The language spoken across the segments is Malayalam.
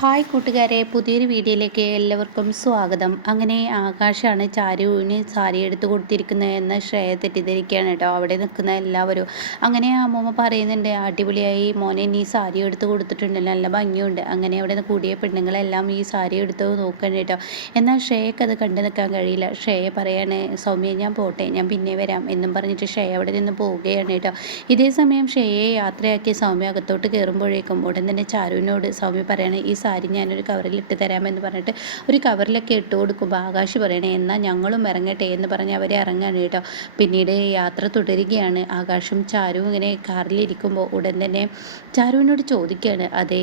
ഹായ് കൂട്ടുകാരെ പുതിയൊരു വീഡിയോയിലേക്ക് എല്ലാവർക്കും സ്വാഗതം. അങ്ങനെ ആകാശാണ് ചാരുവിന് സാരി എടുത്തു കൊടുത്തിരിക്കുന്നത് എന്ന് ശ്രേയ തെറ്റിദ്ധരിക്കുകയാണ് കേട്ടോ. അവിടെ നിൽക്കുന്ന എല്ലാവരും. അങ്ങനെ അമ്മൂമ്മ പറയുന്നുണ്ട് അടിപൊളിയായി. മോനെ നീ സാരി എടുത്ത് കൊടുത്തിട്ടുണ്ട് നല്ല ഭംഗിയുണ്ട്. അങ്ങനെ അവിടെ നിന്ന് കൂടിയ പെണ്ണുങ്ങളെല്ലാം ഈ സാരി എടുത്ത് നോക്കണം കേട്ടോ. എന്നാൽ ശ്രേയക്ക് അത് കണ്ടു നിൽക്കാൻ കഴിയില്ല. ശ്രേയ പറയാണ് സൗമ്യ ഞാൻ പോട്ടെ. ഞാൻ പിന്നെ വരാം. എന്നും പറഞ്ഞിട്ട് ശ്രേയ അവിടെ നിന്ന് പോവുകയാണ് കേട്ടോ. ഇതേ സമയം ശ്രേയയെ യാത്രയാക്കി സൗമ്യ അകത്തോട്ട് കയറുമ്പോഴേക്കും ഉടൻ തന്നെ ചാരുവിനോട് സൗമ്യ പറയാണ് ഈ സാരി ഞാനൊരു കവറിൽ ഇട്ട് തരാമെന്ന് പറഞ്ഞിട്ട് ഒരു കവറിലൊക്കെ ഇട്ട് കൊടുക്കുമ്പോൾ ആകാശ് പറയണേ എന്നാൽ ഞങ്ങളും ഇറങ്ങട്ടെ എന്ന് പറഞ്ഞ് അവരെ ഇറങ്ങാണ് കേട്ടോ. പിന്നീട് യാത്ര തുടരുകയാണ്. ആകാശും ചാരുവും ഇങ്ങനെ കാറിലിരിക്കുമ്പോൾ ഉടൻ തന്നെ ചാരുവിനോട് ചോദിക്കുകയാണ് അതെ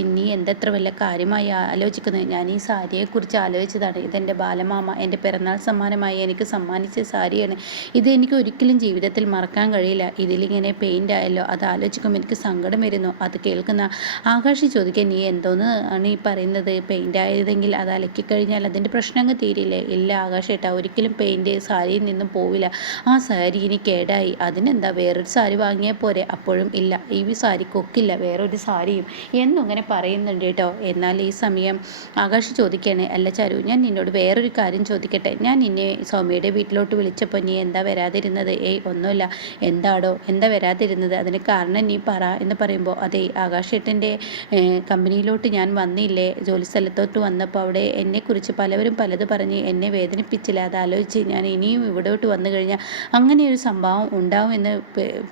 ഇനി എന്തത്ര വല്ല കാര്യമായി ആലോചിക്കുന്നത് ഞാൻ ഈ സാരിയെക്കുറിച്ച് ആലോചിച്ചതാണ്. ഇതെന്റെ ബാലമാമ എന്റെ പിറന്നാൾ സമ്മാനമായി എനിക്ക് സമ്മാനിച്ച സാരിയാണ്. ഇത് എനിക്ക് ഒരിക്കലും ജീവിതത്തിൽ മറക്കാൻ കഴിയില്ല. ഇതിലിങ്ങനെ പെയിന്റ് ആയല്ലോ. അത് ആലോചിക്കുമ്പോൾ എനിക്ക് സങ്കടം വരുന്നു. അത് കേൾക്കുന്ന ആകാശി ചോദിക്കാൻ നീ എന്തോന്ന് ആണ് ഈ പറയുന്നത്. പെയിന്റ് ആയതെങ്കിൽ അത് അലക്കിക്കഴിഞ്ഞാൽ അതിന്റെ പ്രശ്നം അങ്ങ് തീരില്ലേ? ഇല്ല ആകാശേട്ടാ ഒരിക്കലും പെയിന്റ് സാരിയിൽ നിന്നും പോവില്ല. ആ സാരി ഇനി കേടായി. അതിനെന്താ? വേറൊരു സാരി വാങ്ങിയാൽ പോരെ? അപ്പോഴും ഇല്ല. ഈ സാരി കൊക്കില്ല വേറൊരു സാരിയും. എന്നും ഇങ്ങനെ പറയുന്നുണ്ട് കേട്ടോ. എന്നാൽ ഈ സമയം ആകാശ് ചോദിക്കുകയാണ് അല്ല ചാരു ഞാൻ നിന്നോട് വേറൊരു കാര്യം ചോദിക്കട്ടെ. ഞാൻ നിന്നെ സൗമ്യയുടെ വീട്ടിലോട്ട് വിളിച്ചപ്പോൾ നീ എന്താ വരാതിരുന്നത്? ഏയ് ഒന്നുമില്ല. എന്താടോ? എന്താ വരാതിരുന്നത്? അതിന് കാരണം നീ പറ എന്ന് പറയുമ്പോൾ അതെ ആകാശേട്ടന്റെ കമ്പനിയിലോട്ട് ഞാൻ വന്നില്ലേ? ജോലിസ്ഥലത്തോട്ട് വന്നപ്പോൾ അവിടെ എന്നെക്കുറിച്ച് പലവരും പലത് പറഞ്ഞ് എന്നെ വേദനിപ്പിച്ചില്ല. അത് ആലോചിച്ച് ഞാൻ ഇനിയും ഇവിടോട്ട് വന്നു കഴിഞ്ഞാൽ അങ്ങനെ ഒരു സംഭവം ഉണ്ടാവും എന്ന്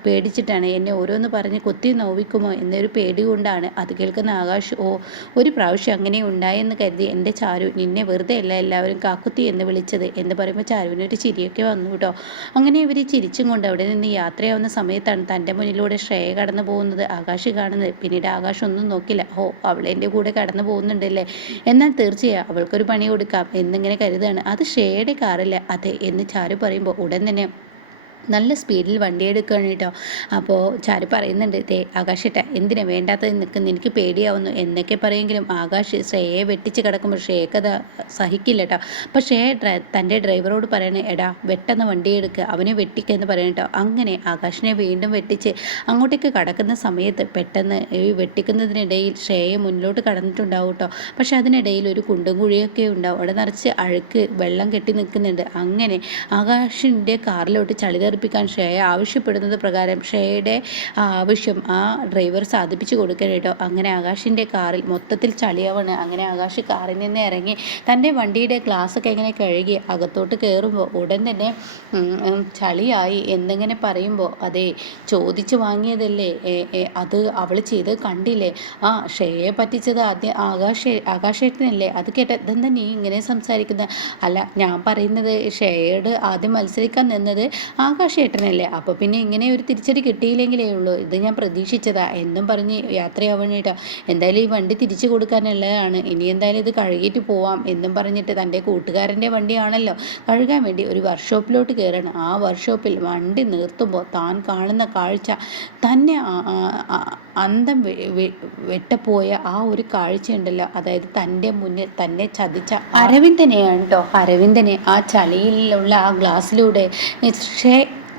പേടിച്ചിട്ടാണ് എന്നെ ഓരോന്ന് പറഞ്ഞ് കൊത്തി നോവിക്കുമോ എന്നൊരു പേടി കൊണ്ടാണ് അത് കേൾക്കുന്ന ആകാശ് ഓ ഒരു പ്രാവശ്യം അങ്ങനെ ഉണ്ടായെന്ന് കരുതി എന്റെ ചാരു നിന്നെ വെറുതെ അല്ല എല്ലാവരും കാക്കുത്തി എന്ന് വിളിച്ചത് എന്ന് പറയുമ്പോൾ ചാരുവിനൊരു ചിരിയൊക്കെ വന്നു കേട്ടോ. അങ്ങനെ ഇവർ ചിരിച്ചും കൊണ്ട് അവിടെ നിന്ന് യാത്രയാവുന്ന സമയത്താണ് തന്റെ മുന്നിലൂടെ ശ്രേയ കടന്നു പോകുന്നത്. ആകാശ് കാണുന്നത്. പിന്നീട് ആകാശ് ഒന്നും നോക്കില്ല. ഓ അവളെന്റെ കൂടെ കടന്നു പോകുന്നുണ്ടല്ലേ? എന്നാൽ തീർച്ചയായും അവൾക്കൊരു പണി കൊടുക്കാം എന്നിങ്ങനെ കരുതാണ്? അത് ഷേയുടെ കാറല്ല. അതെ എന്ന് ചാരു പറയുമ്പോൾ ഉടൻ തന്നെ നല്ല സ്പീഡിൽ വണ്ടി എടുക്കുകയാണ് കേട്ടോ. അപ്പോൾ ചാരി പറയുന്നുണ്ട് തേ ആകാശേട്ട എന്തിനാ വേണ്ടാത്തത് നിൽക്കുന്ന എനിക്ക് പേടിയാവുന്നു. എന്നൊക്കെ പറയുമെങ്കിലും ആകാശ് ശ്രേയെ വെട്ടിച്ച് കിടക്കുമ്പോൾ ശ്രേയക്കത് സഹിക്കില്ല കേട്ടോ. അപ്പോൾ ശ്രേയ തന്റെ ഡ്രൈവറോട് പറയണേ എടാ വെട്ടെന്ന് വണ്ടി എടുക്കുക അവനെ വെട്ടിക്കെന്ന് പറയണം കേട്ടോ. അങ്ങനെ ആകാശിനെ വീണ്ടും വെട്ടിച്ച് അങ്ങോട്ടേക്ക് കടക്കുന്ന സമയത്ത് പെട്ടെന്ന് ഈ വെട്ടിക്കുന്നതിനിടയിൽ ശ്രേയെ മുന്നിലോട്ട് കടന്നിട്ടുണ്ടാവും കേട്ടോ. പക്ഷേ അതിനിടയിൽ ഒരു കുണ്ടും കുഴിയൊക്കെ ഉണ്ടാവും. അവിടെ നിറച്ച് അഴുക്ക് വെള്ളം കെട്ടി നിൽക്കുന്നുണ്ട്. അങ്ങനെ ആകാശിന്റെ കാറിലോട്ട് ചളിത തെറിപ്പിക്കാൻ ഷേയ ആവശ്യപ്പെടുന്നത് പ്രകാരം ഷേയുടെ ആവശ്യം ആ ഡ്രൈവർ സാധിപ്പിച്ചു കൊടുക്കാൻ കേട്ടോ അങ്ങനെ ആകാശിന്റെ കാറിൽ മൊത്തത്തിൽ ചളിയാവാണ്. അങ്ങനെ ആകാശ് കാറിൽ നിന്ന് ഇറങ്ങി തന്റെ വണ്ടിയുടെ ഗ്ലാസ്സൊക്കെ ഇങ്ങനെ കഴുകി അകത്തോട്ട് കയറുമ്പോൾ ഉടൻ തന്നെ ചളിയായി എന്നിങ്ങനെ പറയുമ്പോൾ അതെ ചോദിച്ചു വാങ്ങിയതല്ലേ? അത് അവൾ ചെയ്ത് കണ്ടില്ലേ? ആ ഷേയെ പറ്റിച്ചത് ആദ്യം ആകാശ ആകാശേട്ടനല്ലേ? അത് കേട്ട ഇതെന്താ നീ ഇങ്ങനെ സംസാരിക്കുന്നത് അല്ല ഞാൻ പറയുന്നത് ഷേയോട് ആദ്യം മത്സരിക്കാൻ നിന്നത് ആകാശ ആകാശേട്ടനല്ലേ അപ്പോൾ പിന്നെ ഇങ്ങനെ ഒരു തിരിച്ചടി കിട്ടിയില്ലെങ്കിലേ ഉള്ളൂ. ഇത് ഞാൻ പ്രതീക്ഷിച്ചതാ. എന്നും പറഞ്ഞ് യാത്രയാവണേട്ടോ എന്തായാലും ഈ വണ്ടി തിരിച്ചു കൊടുക്കാനുള്ളതാണ്. ഇനി എന്തായാലും ഇത് കഴുകിയിട്ട് പോവാം എന്നും പറഞ്ഞിട്ട് തന്റെ കൂട്ടുകാരന്റെ വണ്ടിയാണല്ലോ കഴുകാൻ വേണ്ടി ഒരു വർക്ക്ഷോപ്പിലോട്ട് കയറണം. ആ വർക്ക്ഷോപ്പിൽ വണ്ടി നിർത്തുമ്പോൾ താൻ കാണുന്ന കാഴ്ച തന്നെ അന്തം വെട്ടപ്പോയ ആ ഒരു കാഴ്ചയുണ്ടല്ലോ. അതായത് തന്റെ മുന്നിൽ തന്നെ ചതിച്ച അരവിന്ദനെയാണ് കേട്ടോ അരവിന്ദനെ ആ ചളിയിലുള്ള ആ ഗ്ലാസ്സിലൂടെ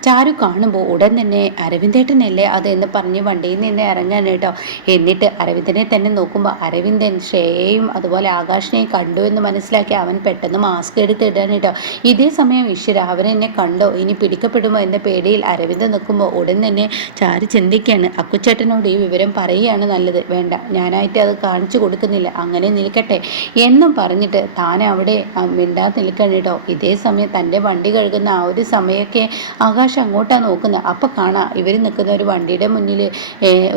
ചാരു കാണുമ്പോൾ ഉടൻ തന്നെ അരവിന്ദേട്ടനല്ലേ അത് എന്ന് പറഞ്ഞ് വണ്ടിയിൽ നിന്ന് ഇറങ്ങാൻ കേട്ടോ. എന്നിട്ട് അരവിന്ദനെ തന്നെ നോക്കുമ്പോൾ അരവിന്ദൻ ഷേയും അതുപോലെ ആകാശിനെയും കണ്ടു എന്ന് മനസ്സിലാക്കി അവൻ പെട്ടെന്ന് മാസ്ക് എടുത്ത് ഇടാൻ കേട്ടോ. ഇതേ സമയം ഈശ്വര അവൻ എന്നെ കണ്ടോ? ഇനി പിടിക്കപ്പെടുമോ എന്ന പേടിയിൽ അരവിന്ദൻ നിൽക്കുമ്പോൾ ഉടൻ തന്നെ ചാരു ചിന്തിക്കുകയാണ് അക്കുച്ചേട്ടനോട് ഈ വിവരം പറയുകയാണ് നല്ലത്. വേണ്ട. ഞാനായിട്ട് അത് കാണിച്ചു കൊടുക്കുന്നില്ല. അങ്ങനെ നിൽക്കട്ടെ. എന്നും പറഞ്ഞിട്ട് താൻ അവിടെ മിണ്ടാതെ നിൽക്കണം കേട്ടോ. ഇതേ സമയം തന്റെ വണ്ടി കഴുകുന്ന ആ ഒരു സമയമൊക്കെ ആകാശ് ആകാശ് അങ്ങോട്ടാണ് നോക്കുന്നത് അപ്പോൾ കാണാം ഇവർ നിൽക്കുന്ന ഒരു വണ്ടിയുടെ മുന്നിൽ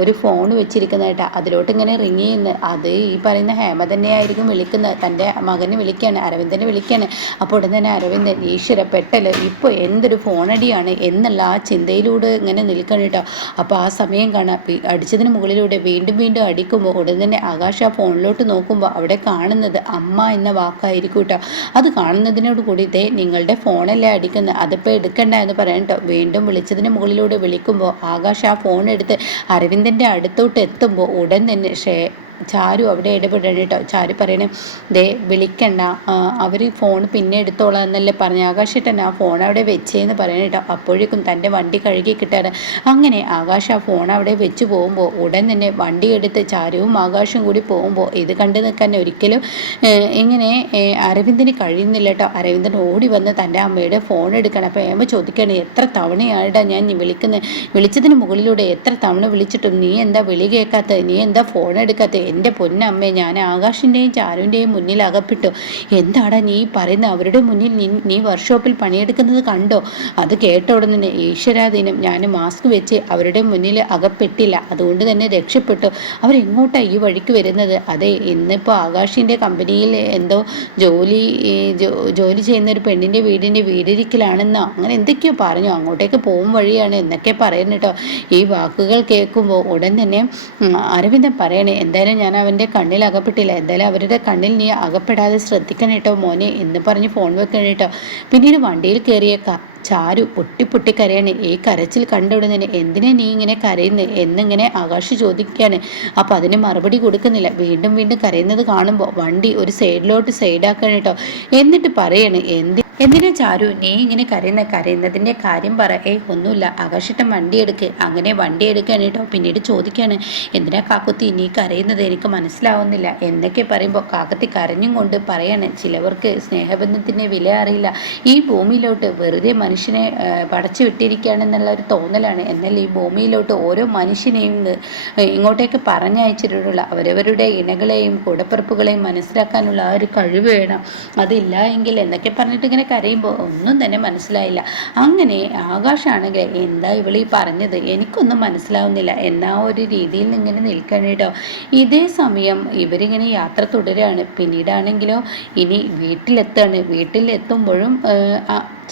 ഒരു ഫോൺ വെച്ചിരിക്കുന്നതായിട്ടാണ് അതിലോട്ട് ഇങ്ങനെ റിങ് ചെയ്യുന്നത് അത് ഈ പറയുന്ന ഹേമ തന്നെയായിരിക്കും വിളിക്കുന്നത് തന്റെ മകനെ വിളിക്കുകയാണ് അരവിന്ദനെ വിളിക്കുകയാണ് അപ്പോൾ ഉടൻ തന്നെ അരവിന്ദൻ ഈശ്വര പെട്ടൽ ഇപ്പോൾ എന്തൊരു ഫോണടിയാണ് എന്നുള്ള ആ ചിന്തയിലൂടെ ഇങ്ങനെ നിൽക്കണം കേട്ടോ. അപ്പോൾ ആ സമയം കാണാം. അടിച്ചതിന് മുകളിലൂടെ വീണ്ടും വീണ്ടും അടിക്കുമ്പോൾ ഉടൻ തന്നെ ആകാശ ആ ഫോണിലോട്ട് നോക്കുമ്പോൾ അവിടെ കാണുന്നത് അമ്മ എന്ന വാക്കായിരിക്കും കേട്ടോ. അത് കാണുന്നതിനോട് കൂടി ഇതേ നിങ്ങളുടെ ഫോണല്ലേ അടിക്കുന്നത് അതിപ്പോൾ എടുക്കണ്ട എന്ന് പറയാം കേട്ടോ. വീണ്ടും വിളിച്ചതിന് മുകളിലൂടെ വിളിക്കുമ്പോൾ ആകാശ് ആ ഫോൺ എടുത്ത് അരവിന്ദന്റെ അടുത്തോട്ട് എത്തുമ്പോൾ ഉടൻ തന്നെ ഷേ ചാരു അവിടെ ഇടപെടണം കേട്ടോ ചാരു പറയണേ ദേ വിളിക്കണ്ട. അവർ ഫോൺ പിന്നെ എടുത്തോളാം എന്നല്ലേ പറഞ്ഞു. ആകാശേട്ടൻ ആ ഫോൺ അവിടെ വെച്ചേന്ന് പറയണ കേട്ടോ അപ്പോഴേക്കും തന്റെ വണ്ടി കഴുകി കിട്ടാറ് അങ്ങനെ ആകാശ് ആ ഫോൺ അവിടെ വെച്ച് പോകുമ്പോൾ ഉടൻ തന്നെ വണ്ടി എടുത്ത് ചാരുവും ആകാശും കൂടി പോകുമ്പോൾ ഇത് കണ്ടു നിൽക്കാൻ ഒരിക്കലും ഇങ്ങനെ അരവിന്ദിന് കഴിയുന്നില്ല കേട്ടോ അരവിന്ദൻ ഓടി വന്ന് തന്റെ അമ്മയുടെ ഫോൺ എടുക്കണം. അപ്പോൾ ഏമ്മ ചോദിക്കുകയാണ് എത്ര തവണയായിട്ടാ ഞാൻ വിളിക്കുന്നത് വിളിച്ചതിന് മുകളിലൂടെ എത്ര തവണ വിളിച്ചിട്ടും നീ എന്താ വിളി കേൾക്കാത്തത്? നീ എന്താ ഫോൺ എടുക്കാത്തത്? എന്റെ പൊന്നമ്മേ ഞാൻ ആകാശിന്റെയും ചാരുവിന്റെയും മുന്നിൽ അകപ്പെട്ടു. എന്താടാ നീ പറയുന്നത്? അവരുടെ മുന്നിൽ നീ നീ വർക്ക്ഷോപ്പിൽ പണിയെടുക്കുന്നത് കണ്ടോ? അത് കേട്ട ഉടനെ ഈശ്വരാധീനം ഞാൻ മാസ്ക് വെച്ച് അവരുടെ മുന്നിൽ അകപ്പെട്ടില്ല. അതുകൊണ്ട് തന്നെ രക്ഷപ്പെട്ടു. അവരെങ്ങോട്ടാണ് ഈ വഴിക്ക് വരുന്നത്? അതെ ഇന്നിപ്പോൾ ആകാശിന്റെ കമ്പനിയിൽ എന്തോ ജോലി ജോലി ചെയ്യുന്ന ഒരു പെണ്ണിന്റെ വീടിന്റെ വീടിരിക്കലാണെന്നോ? അങ്ങനെ എന്തൊക്കെയോ പറഞ്ഞു. അങ്ങോട്ടേക്ക് പോകും വഴിയാണ് എന്നൊക്കെ പറയുന്നു കേട്ടോ. ഈ വാക്കുകൾ കേൾക്കുമ്പോൾ ഉടൻ തന്നെ അരവിന്ദൻ പറയണേ എന്തായാലും ഞാൻ അവന്റെ കണ്ണിൽ അകപ്പെട്ടില്ല. എന്തായാലും അവരുടെ കണ്ണിൽ നീ അകപ്പെടാതെ ശ്രദ്ധിക്കണം കേട്ടോ മോനെ. എന്ന് പറഞ്ഞ് ഫോൺ വെക്കണം കേട്ടോ. പിന്നീട് വണ്ടിയിൽ കയറിയ ചാരു പൊട്ടി പൊട്ടി കരയാണ്. ഈ കരച്ചിൽ കണ്ടുവിടുന്നതിന് എന്തിനാ നീ ഇങ്ങനെ കരയുന്നത് എന്നിങ്ങനെ ആകാശ് ചോദിക്കുകയാണ്. അപ്പം അതിന് മറുപടി കൊടുക്കുന്നില്ല. വീണ്ടും വീണ്ടും കരയുന്നത് കാണുമ്പോൾ വണ്ടി ഒരു സൈഡിലോട്ട് സൈഡാക്കണം കേട്ടോ. എന്നിട്ട് പറയണേ എന്തി എന്തിനാ ചാരു? നീ ഇങ്ങനെ കരയുന്ന കരയുന്നതിന്റെ കാര്യം പറ. ഏ ഒന്നുമില്ല. ആകാശിട്ടം വണ്ടി എടുക്ക്. അങ്ങനെ വണ്ടി എടുക്കുകയാണ് കേട്ടോ. പിന്നീട് ചോദിക്കുകയാണ് എന്തിനാ കാക്കുത്തി നീ കരയുന്നത്? എനിക്ക് മനസ്സിലാവുന്നില്ല. എന്നൊക്കെ പറയുമ്പോൾ കാക്കത്തി കരഞ്ഞും കൊണ്ട് പറയാണ്. ചിലവർക്ക് സ്നേഹബന്ധത്തിന്റെ വില അറിയില്ല. ഈ ഭൂമിയിലോട്ട് വെറുതെ മനുഷ്യനെ പടച്ചു വിട്ടിരിക്കുകയാണെന്നുള്ള ഒരു തോന്നലാണ്. എന്നാൽ ഈ ഭൂമിയിലോട്ട് ഓരോ മനുഷ്യനെയും ഇങ്ങോട്ടേക്ക് പറഞ്ഞയച്ചിട്ടുള്ള അവരവരുടെ ഇണകളെയും കൂടപ്പിറപ്പുകളെയും മനസ്സിലാക്കാനുള്ള ആ ഒരു കഴിവ് വേണം. അതില്ല എങ്കിൽ എന്നൊക്കെ പറഞ്ഞിട്ട് ഇങ്ങനെ കരയുമ്പോൾ ഒന്നും തന്നെ മനസ്സിലായില്ല. അങ്ങനെ ആകാശാണെങ്കിൽ എന്താ ഇവളീ പറഞ്ഞത്? എനിക്കൊന്നും മനസ്സിലാവുന്നില്ല. എന്നാ ഒരു രീതിയിൽ ഇങ്ങനെ നിൽക്കണം കേട്ടോ ഇതേ സമയം ഇവരിങ്ങനെ യാത്ര തുടരുകയാണ് പിന്നീടാണെങ്കിലോ ഇനി വീട്ടിലെത്താണ്. വീട്ടിലെത്തുമ്പോഴും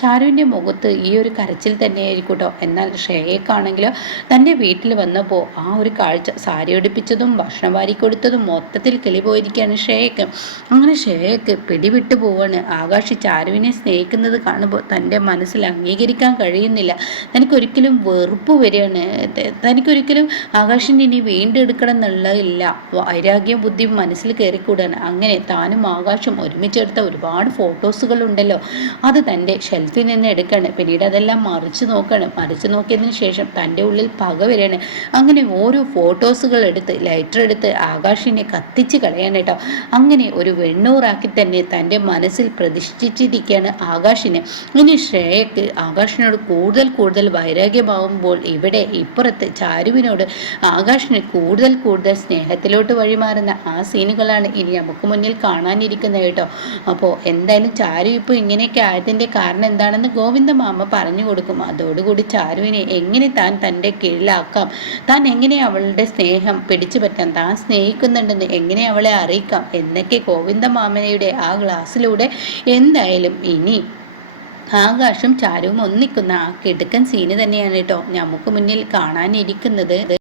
ചാരുവിന്റെ മുഖത്ത് ഈ ഒരു കരച്ചിൽ തന്നെയായിരിക്കും കേട്ടോ എന്നാൽ ശ്രേയക്കാണെങ്കിലോ തന്റെ വീട്ടിൽ വന്നപ്പോൾ ആ ഒരു കാഴ്ച സാരി ഒടിപ്പിച്ചതും ഭക്ഷണം വാരി കൊടുത്തതും മൊത്തത്തിൽ കിളി പോയിരിക്കുകയാണ് ഷേക്ക് അങ്ങനെ ഷേക്ക് പിടിവിട്ടു പോവാണ്. ആകാശ് ചാരുവിനെ സ്നേഹിക്കുന്നത് കാണുമ്പോൾ തന്റെ മനസ്സിൽ അംഗീകരിക്കാൻ കഴിയുന്നില്ല. തനിക്കൊരിക്കലും വെറുപ്പ് വരികയാണ്. തനിക്കൊരിക്കലും ആകാശിന്റെ ഇനി വീണ്ടെടുക്കണം എന്നുള്ളതില്ല. വൈരാഗ്യം ബുദ്ധി മനസ്സിൽ കയറിക്കൂടാണ്. അങ്ങനെ താനും ആകാശം ഒരുമിച്ചെടുത്ത ഒരുപാട് ഫോട്ടോസുകൾ ഉണ്ടല്ലോ അത് തന്റെ ഷെൽഫിൽ നിന്ന് എടുക്കണം. പിന്നീട് അതെല്ലാം മറിച്ച് നോക്കണം. മറിച്ച് നോക്കിയതിന് ശേഷം തന്റെ ഉള്ളിൽ പക വരികയാണ്. അങ്ങനെ ഓരോ ഫോട്ടോസുകൾ എടുത്ത് ലൈറ്റർ എടുത്ത് ആകാശിനെ കത്തിച്ച് കളയാൻ കേട്ടോ. അങ്ങനെ ഒരു വെണ്ണൂറാക്കി തന്നെ തന്റെ മനസ്സിൽ പ്രതിഷ്ഠിച്ചിരിക്കുകയാണ് ആകാശിനെ. ഇനി ശ്രേയക്ക് ആകാശിനോട് കൂടുതൽ കൂടുതൽ വൈരാഗ്യമാവുമ്പോൾ ഇവിടെ ഇപ്പുറത്ത് ചാരുവിനോട് ആകാശിന് കൂടുതൽ കൂടുതൽ സ്നേഹത്തിലോട്ട് വഴിമാറുന്ന ആ സീനുകളാണ് ഇനി നമുക്ക് മുന്നിൽ കാണാനിരിക്കുന്നത് കേട്ടോ. അപ്പോൾ എന്തായാലും ചാരു ഇപ്പോൾ ഇങ്ങനെയൊക്കെ ആയതിന്റെ കാരണം എന്താണെന്ന് ഗോവിന്ദ മാമ പറഞ്ഞു കൊടുക്കും. അതോടുകൂടി ചാരുവിനെ എങ്ങനെ താൻ തന്റെ കീഴിലാക്കാം? താൻ എങ്ങനെ അവളുടെ സ്നേഹം പിടിച്ചു പറ്റാം? താൻ സ്നേഹിക്കുന്നുണ്ടെന്ന് എങ്ങനെ അവളെ അറിയിക്കാം? എന്നൊക്കെ ഗോവിന്ദ മാമനയുടെ ആ ഗ്ലാസ്സിലൂടെ എന്തായാലും ഇനി ആകാശം ചാരുവും ഒന്നിക്കുന്ന ആ കിടുക്കൻ സീന് തന്നെയാണ് കേട്ടോ. നമുക്ക് മുന്നിൽ കാണാനിരിക്കുന്നത്.